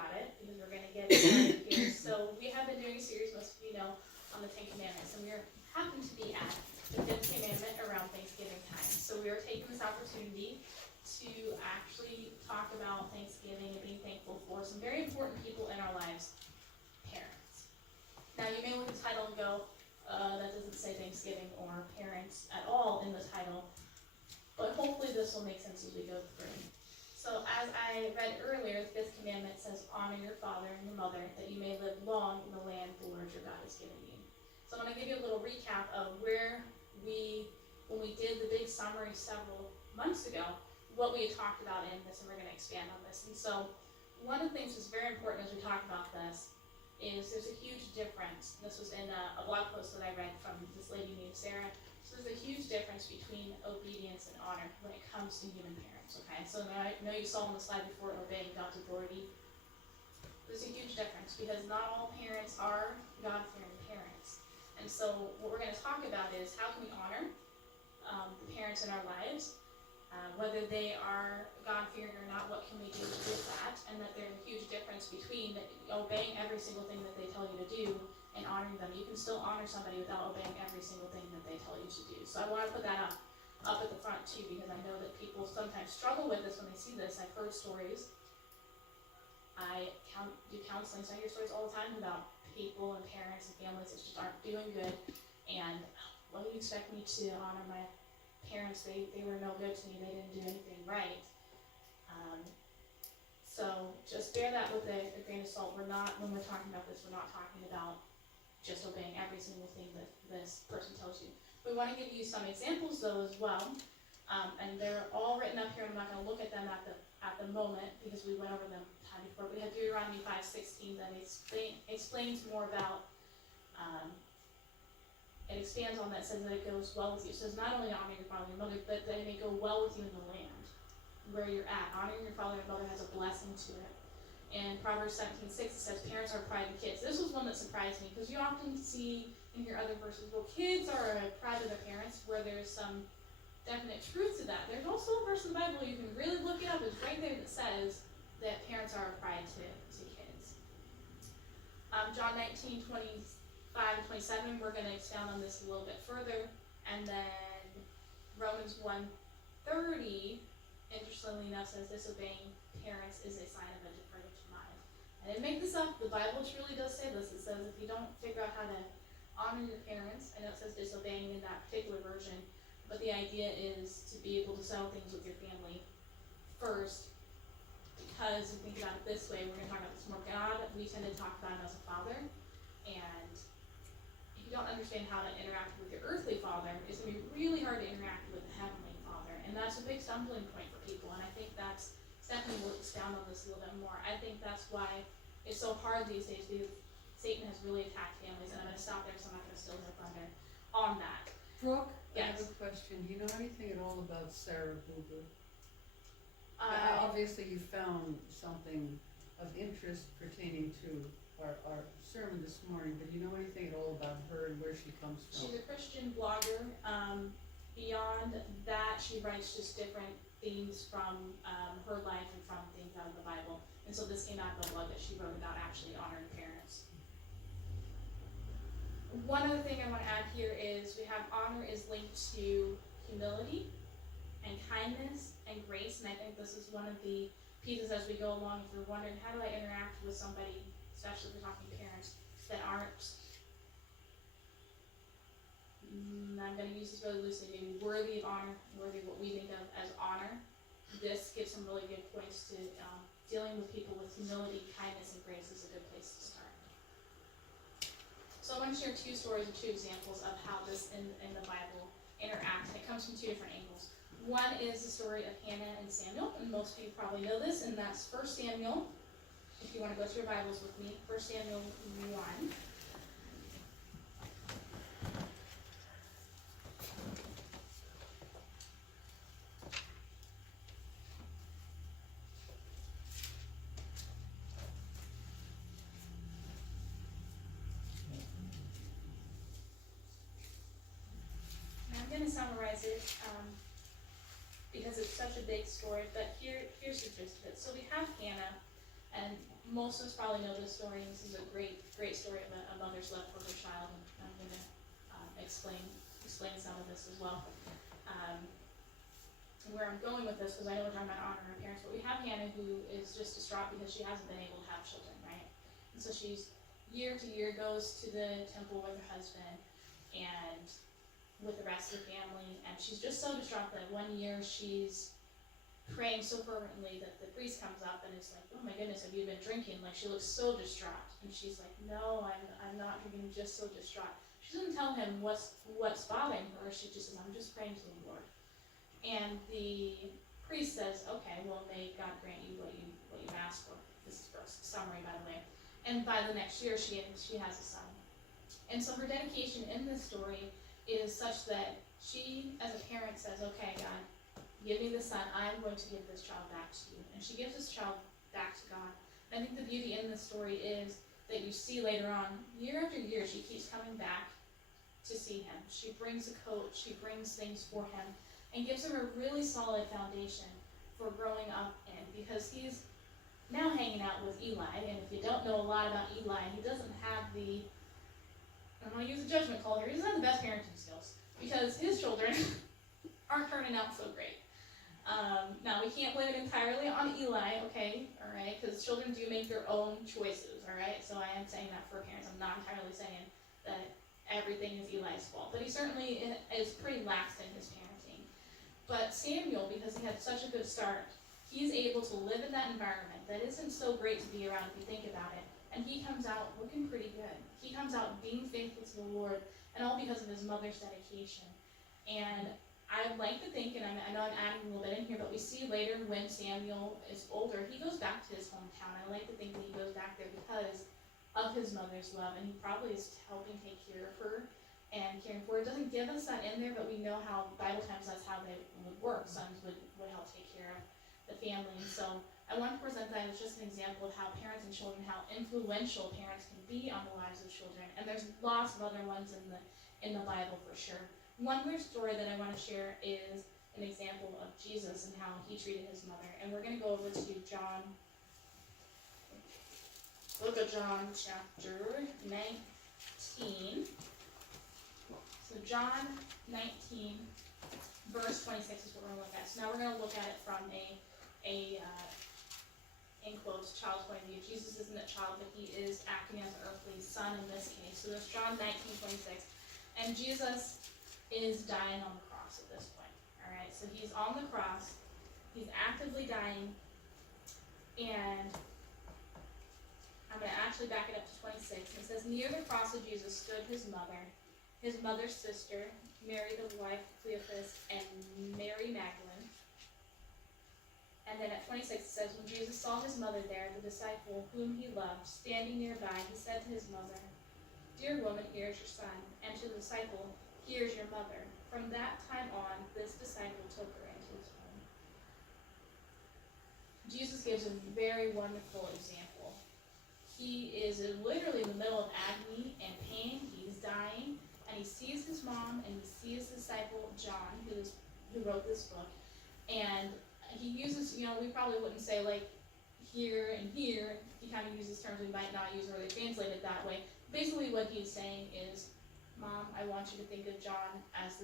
about it because we're going to get started here. So we have been doing a series, most of you know, on the Ten Commandments, and we happen to be at the fifth commandment around Thanksgiving time. So we are taking this opportunity to actually talk about Thanksgiving and being thankful for some very important people in our lives, parents. Now you may look at the title and go, that doesn't say Thanksgiving or parents at all in the title, but hopefully this will make sense as we go through. So as I read earlier, the fifth commandment says, honor your father and your mother, that you may live long in the land the Lord your God is giving you. So I'm going to give you a little recap of when we did the big summary several months ago, what we had talked about in this, and we're going to expand on this. And so one of the things that's very important as we talk about this is there's a huge difference. This was in a blog post that I read from this lady named Sarah. So there's a huge difference between obedience and honor when it comes to human parents, okay? So I know you saw on the slide before obeying God's authority. There's a huge difference because not all parents are God-fearing parents. And so what we're going to talk about is how can we honor the parents in our lives, whether they are God-fearing or not, what can we do with that, and that there's a huge difference between obeying every single thing that they tell you to do and honoring them. You can still honor somebody without obeying every single thing that they tell you to do. So I want to put that up at the front too, because I know that people sometimes struggle with this when they see this. I've heard stories. I do counseling, so I hear stories all the time about people and parents and families that just aren't doing good. And what do you expect me to honor my parents? They were no good to me. They didn't do anything right. So just bear that with a grain of salt. When we're talking about this, we're not talking about just obeying every single thing that this person tells you. We want to give you some examples though as well, and they're all written up here. I'm not going to look at them at the moment because we went over them time before. We have Deuteronomy 5:16 that explains more about. It expands on that, says that it goes well with you. It says not only honor your father and your mother, but that it may go well with you in the land where you're at. Honoring your father and mother has a blessing to it. And Proverbs 17:6 says, parents are a pride of kids. This was one that surprised me because you often see and hear other verses, well, kids are a pride of their parents, where there's some definite truth to that. There's also a verse in the Bible, you can really look it up, it's right there, that says that parents are a pride to kids. John 19:25-27, we're going to expound on this a little bit further. And then Romans 1:30, interestingly enough, says disobeying parents is a sign of a depraved mind. I didn't make this up. The Bible truly does say this. It says if you don't figure out how to honor your parents, I know it says disobeying in that particular version, but the idea is to be able to settle things with your family first, because if you think about it this way, we're going to talk about this more. God, we tend to talk about him as a father, and if you don't understand how to interact with your earthly father, it's going to be really hard to interact with the heavenly father, and that's a big stumbling point for people. And I think that's definitely we'll expound on this a little bit more. I think that's why it's so hard these days, because Satan has really attacked families, and I'm going to stop there because I'm not going to steal their thunder on that. Brooke, yes. I have a question. Do you know anything at all about Sarah Booger? Obviously you found something of interest pertaining to our sermon this morning, but do you know anything at all about her and where she comes from? She's a Christian blogger. Beyond that, she writes just different themes from her life and from things out of the Bible. And so this came out of a blog that she wrote about actually honoring parents. One other thing I want to add here is we have honor is linked to humility and kindness and grace, and I think this is one of the pieces as we go along. If you're wondering, how do I interact with somebody, especially if we're talking parents, that aren't, I'm going to use this really loosely, maybe worthy of honor, worthy of what we think of as honor. This gives some really good points to dealing with people with humility, kindness, and grace is a good place to start. So I want to share two stories or two examples of how this in the Bible interacts. It comes from two different angles. One is the story of Hannah and Samuel, and most of you probably know this, and that's 1 Samuel. If you want to go through your Bibles with me, 1 Samuel 1. I'm going to summarize it because it's such a big story, but here's the gist of it. So we have Hannah, and most of us probably know this story. This is a great story of a mother's love for her child, and I'm going to explain some of this as well. Where I'm going with this, because I know we're talking about honoring our parents, but we have Hannah, who is just distraught because she hasn't been able to have children, right? And so she's year to year goes to the temple with her husband and with the rest of the family, and she's just so distraught that one year she's praying so fervently that the priest comes up and is like, "Oh my goodness, have you been drinking?" Like, she looks so distraught, and she's like, "No, I'm not drinking, I'm just so distraught." She doesn't tell him what's bothering her. She just says, "I'm just praying to the Lord." And the priest says, "Okay, well, may God grant you what you asked for." This is Brooke's summary, by the way. And by the next year, she has a son. And so her dedication in this story is such that she, as a parent, says, "Okay, God, give me the son. I'm going to give this child back to you." And she gives this child back to God. And I think the beauty in this story is that you see later on, year after year, she keeps coming back to see him. She brings a coat, she brings things for him, and gives him a really solid foundation for growing up in, because he's now hanging out with Eli. And if you don't know a lot about Eli, he doesn't have the, I'm going to use a judgment call here, he doesn't have the best parenting skills, because his children aren't turning out so great. Now, we can't blame it entirely on Eli, okay, all right, because children do make their own choices, all right, so I am saying that for parents. I'm not entirely saying that everything is Eli's fault, but he certainly is pretty lax in his parenting. But Samuel, because he had such a good start, he's able to live in that environment that isn't so great to be around if you think about it, and he comes out looking pretty good. He comes out being faithful to the Lord, and all because of his mother's dedication. And I like to think, and I know I'm adding a little bit in here, but we see later when Samuel is older, he goes back to his hometown. I like to think that he goes back there because of his mother's love, and he probably is helping take care of her and caring for her. It doesn't give us that in there, but we know how Bible times that's how they would work. Sons would help take care of the family. And so I want to present that as just an example of how parents and children, how influential parents can be on the lives of children. And there's lots of other ones in the Bible for sure. One more story that I want to share is an example of Jesus and how he treated his mother. And we're going to go over to John, book of John, chapter 19. So John 19, verse 26 is what we're going to look at. So now we're going to look at it from a in quotes, child's point of view. Jesus isn't a child, but he is acting as an earthly son in this case. So it's John 19:26. And Jesus is dying on the cross at this point. All right, so he's on the cross, he's actively dying, and I'm going to actually back it up to 26. It says, "Near the cross of Jesus stood his mother's sister, Mary the wife of Cleophas, and Mary Magdalene." And then at 26 it says, "When Jesus saw his mother there, the disciple whom he loved, standing nearby, he said to his mother, 'Dear woman, here is your son,' and to the disciple, 'Here's your mother.' From that time on, this disciple took her into his home." Jesus gives a very wonderful example. He is literally in the middle of agony and pain. He's dying, and he sees his mom, and he sees his disciple John, who wrote this book, and he uses, we probably wouldn't say like here and here. He kind of uses terms we might not use or they translate it that way. Basically, what he's saying is, "Mom, I want you to think of John as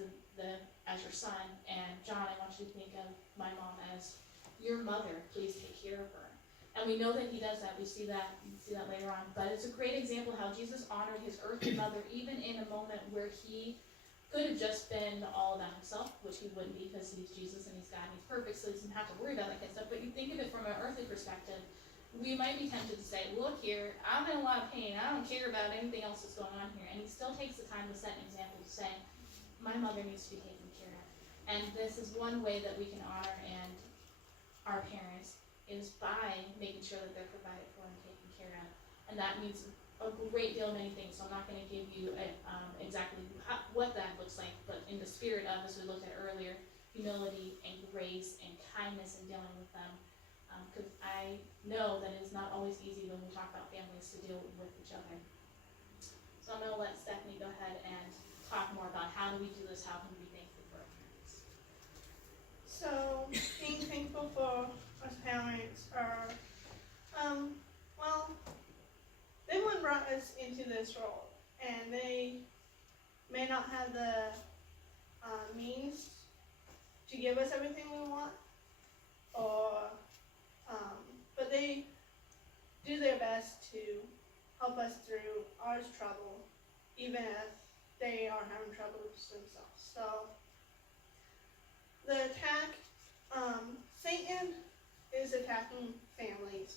as your son, and John, I want you to think of my mom as your mother. Please take care of her." And we know that he does that. We see that later on. But it's a great example how Jesus honored his earthly mother, even in a moment where he could have just been all about himself, which he wouldn't be because he's Jesus and he's God and he's perfect, so he doesn't have to worry about that kind of stuff. But you think of it from an earthly perspective, we might be tempted to say, "Look here, I'm in a lot of pain. I don't care about anything else that's going on here." And he still takes the time to set an example to say, "My mother needs to be taken care of." And this is one way that we can honor and our parents is by making sure that they're provided for and taken care of. And that means a great deal of many things, so I'm not going to give you exactly what that looks like, but in the spirit of, as we looked at earlier, humility and grace and kindness in dealing with them, because I know that it's not always easy when we talk about families to deal with each other. So I'm going to let Stephanie go ahead and talk more about how do we do this, how can we be thankful for our parents. So, being thankful for us parents are, well, brought us into this world, and they may not have the means to give us everything we want, or but they do their best to help us through our trouble, even if they are having trouble themselves. So the attack, Satan is attacking families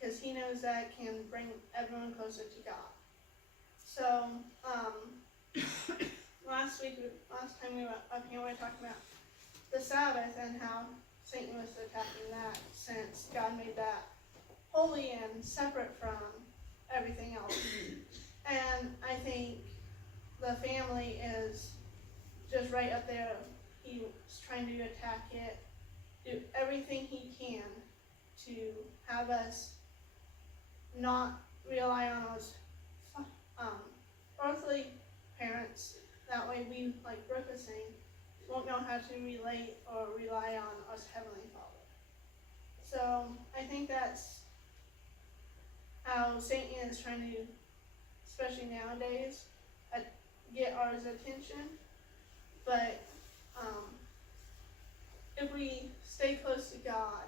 because he knows that can bring everyone closer to God. So last time we were up here, we were talking about the Sabbath and how Satan was attacking that, since God made that holy and separate from everything else. And I think the family is just right up there. He's trying to attack it, do everything he can to have us not rely on those earthly parents. That way we, like Brooke was saying, won't know how to relate or rely on us Heavenly Father. So I think that's how Satan is trying to, especially nowadays, get our attention. But if we stay close to God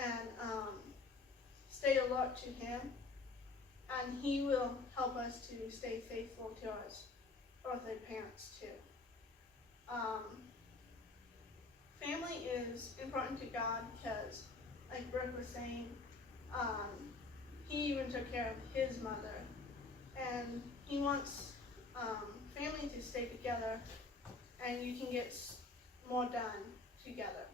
and stay alert to Him, and He will help us to stay faithful to our earthly parents too. Family is important to God because, like Brooke was saying, He even took care of His mother, and He wants family to stay together, and you can get more done together.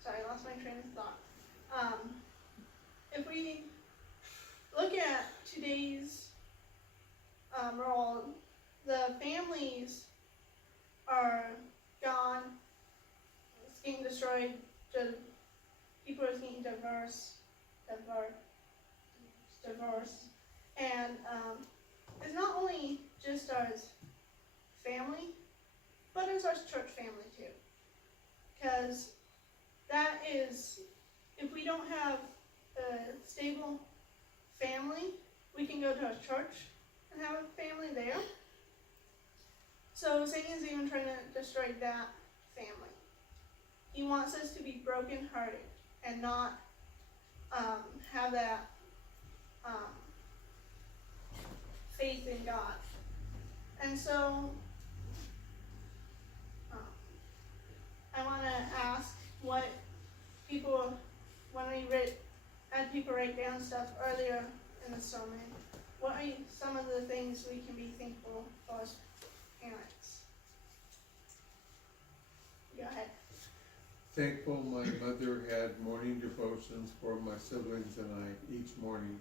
Sorry, I lost my train of thought. If we look at today's world, the families are gone. It's getting destroyed. People are getting diverse, and it's not only just our family, but it's our church family too. Because that is, if we don't have a stable family, we can go to a church and have a family there. So Satan's even trying to destroy that family. He wants us to be brokenhearted and not have that faith in God. And so I want to ask what people, when we had people write down stuff earlier in the sermon, what are some of the things we can be thankful for as parents? Go ahead. Thankful my mother had morning devotions for my siblings and I each morning.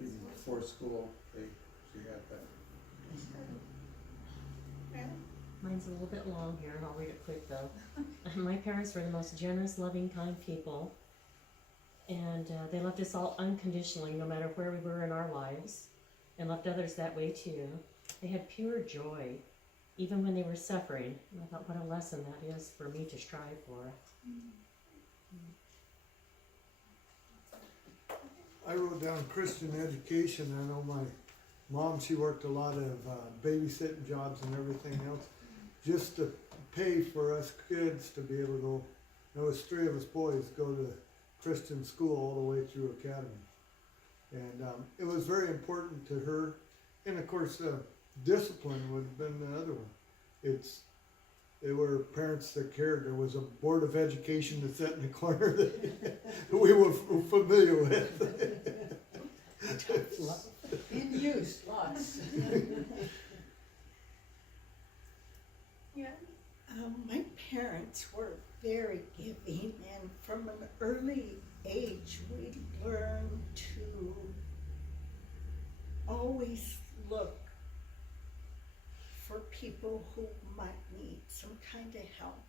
Even before school, she had that. Mine's a little bit long here, and I'll read it quick though. My parents were the most generous, loving, kind people, and they loved us all unconditionally, no matter where we were in our lives, and loved others that way too. They had pure joy, even when they were suffering. And I thought, what a lesson that is for me to strive for. I wrote down Christian education. I know my mom, she worked a lot of babysitting jobs and everything else, just to pay for us kids to be able to go. There was 3 of us boys go to Christian school all the way through academy. And it was very important to her. And of course, discipline would have been the other one. They were parents that cared. There was a board of education that sat in the corner that we were familiar with. In use, lots. Yeah. My parents were very giving, and from an early age, we learned to always look for people who might need some kind of help.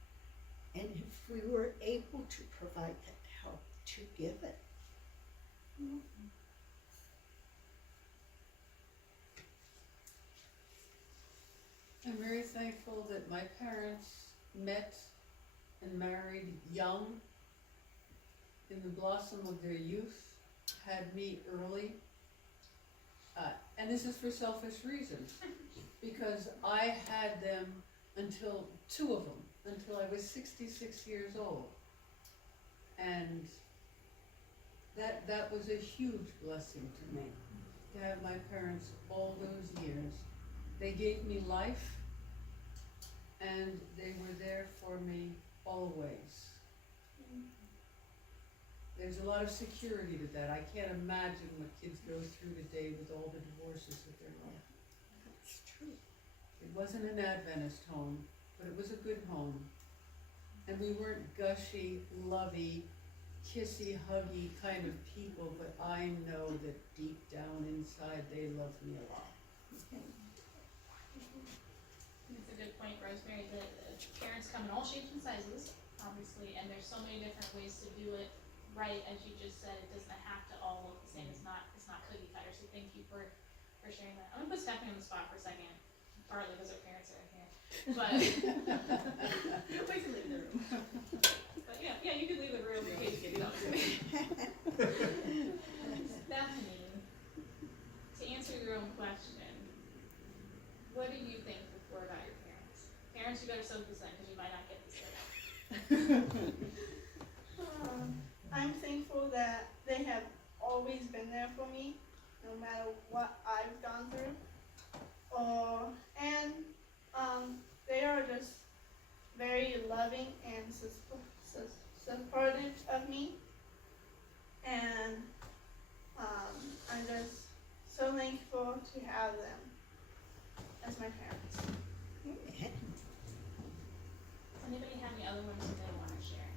And if we were able to provide that help, to give it. I'm very thankful that my parents met and married young, in the blossom of their youth, had me early. And this is for selfish reasons, because I had them until, two of them, until I was 66 years old. And that was a huge blessing to me, to have my parents all those years. They gave me life, and they were there for me always. There's a lot of security to that. I can't imagine what kids go through today with all the divorces that they're like. That's true. It wasn't an Adventist home, but it was a good home. And we weren't gushy, lovey, kissy, huggy kind of people, but I know that deep down inside they love me a lot. It's a good point, Rosemary, that parents come in all shapes and sizes, obviously, and there's so many different ways to do it right. As you just said, it doesn't have to all look the same. It's not cookie cutter, so thank you for sharing that. I'm gonna put Stephanie on the spot for a second, partly because our parents are in here, but We can leave the room. but yeah, you can leave the room in case you get to me. Stephanie, to answer your own question, what do you think before about your parents? Parents, you better soak this in because you might not get this right. I'm thankful that they have always been there for me, no matter what I've gone through. And they are just very loving and supportive of me. And I'm just so thankful to have them as my parents. Yeah. Does anybody have any other ones that they want to share?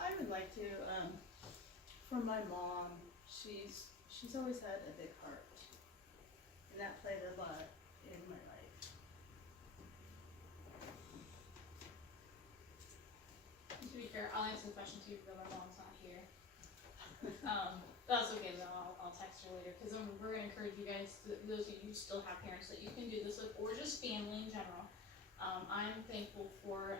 I would like to, from my mom, she's always had a big heart. And that played a lot in my life. To be fair, I'll answer the question too because my mom's not here. That's okay though, I'll text her later because we're gonna encourage you guys, those of you who still have parents that you can do this with, or just family in general. I'm thankful for,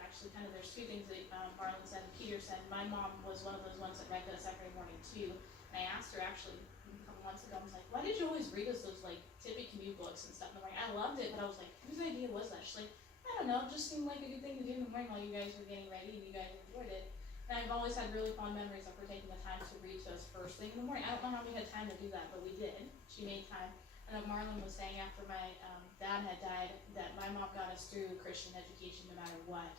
actually kind of there's two things that Marlon said and Peter said. My mom was one of those ones that read us every morning too. And I asked her actually a couple months ago, I was like, why did you always read us those like Tippy Canoe books and stuff? And I'm like, I loved it, but I was like, whose idea was that? She's like, I don't know, it just seemed like a good thing to do in the morning while you guys were getting ready and you guys enjoyed it. And I've always had really fond memories of her taking the time to read to us first thing in the morning. I don't know how we had time to do that, but we did. She made time. I know Marlon was saying after my dad had died that my mom got us through Christian education no matter what.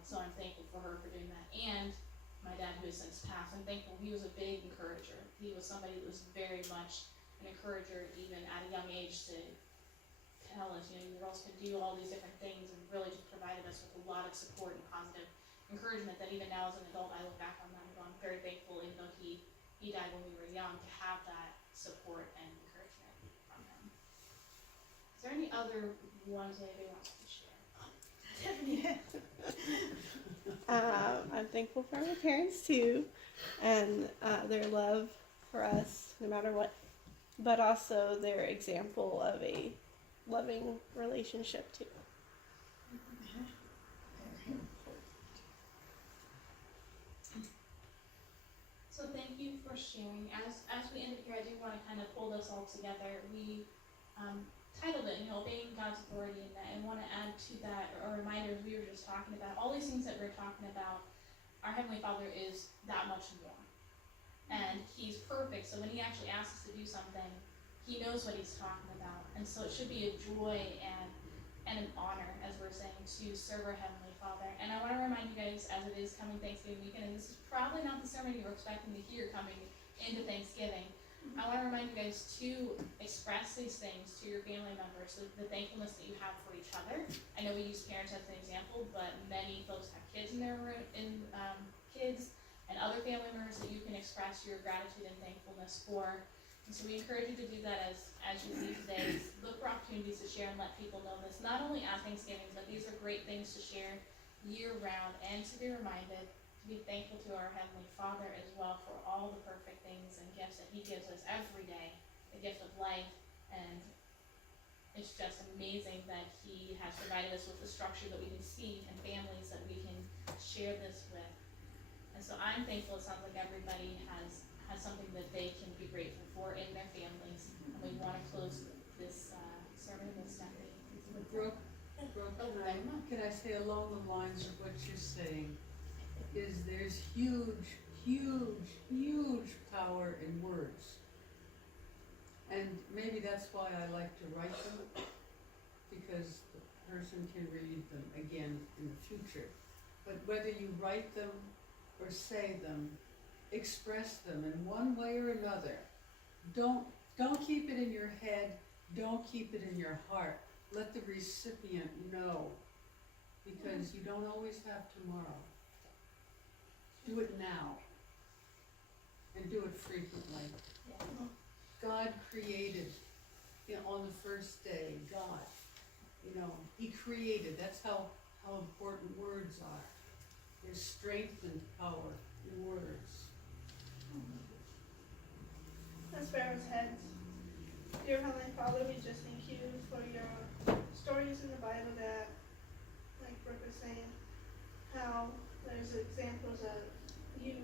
So I'm thankful for her for doing that. And my dad, who has since passed, I'm thankful he was a big encourager. He was somebody that was very much an encourager even at a young age to tell us, you know, you girls can do all these different things, and really just provided us with a lot of support and positive encouragement that even now as an adult I look back on that and go, I'm very thankful, even though he died when we were young, to have that support and encouragement from him. Is there any other ones that anybody wants to share? I'm thankful for my parents too, and their love for us no matter what, but also their example of a loving relationship too. So thank you for sharing. As we end here, I do want to kind of pull this all together. We titled it, you know, obeying God's authority, and want to add to that a reminder, as we were just talking about, all these things that we're talking about, our Heavenly Father is that much more. And He's perfect, so when He actually asks us to do something, He knows what He's talking about. And so it should be a joy and an honor, as we're saying, to serve our Heavenly Father. And I want to remind you guys, as it is coming Thanksgiving weekend, and this is probably not the sermon you were expecting to hear coming into Thanksgiving, I want to remind you guys to express these things to your family members, the thankfulness that you have for each other. I know we use parents as an example, but many folks have kids in their kids and other family members that you can express your gratitude and thankfulness for. And so we encourage you to do that as you leave today. Look for opportunities to share and let people know this, not only at Thanksgiving, but these are great things to share year round, and to be reminded to be thankful to our Heavenly Father as well for all the perfect things and gifts that He gives us every day, the gift of life and it's just amazing that he has provided us with a structure that we can see and families that we can share this with. And so I'm thankful. It sounds like everybody has something that they can be grateful for in their families. And we want to close this sermon with Stephanie. Brooke, can I say along the lines of what you're saying, is there's huge, huge, huge power in words. And maybe that's why I like to write them, because the person can read them again in the future. But whether you write them or say them, express them in one way or another. Don't keep it in your head, don't keep it in your heart. Let the recipient know, because you don't always have tomorrow. Do it now, and do it frequently. Yeah. God created, on the first day, God, He created. That's how important words are. There's strength and power in words. Let's bow our heads. Dear Heavenly Father, we just thank you for your stories in the Bible that, like Brooke was saying, how there's examples of you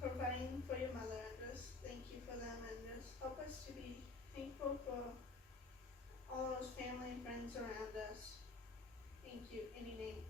providing for your mother, and just thank you for them, and just help us to be thankful for all those family and friends around us. Thank you. In your name.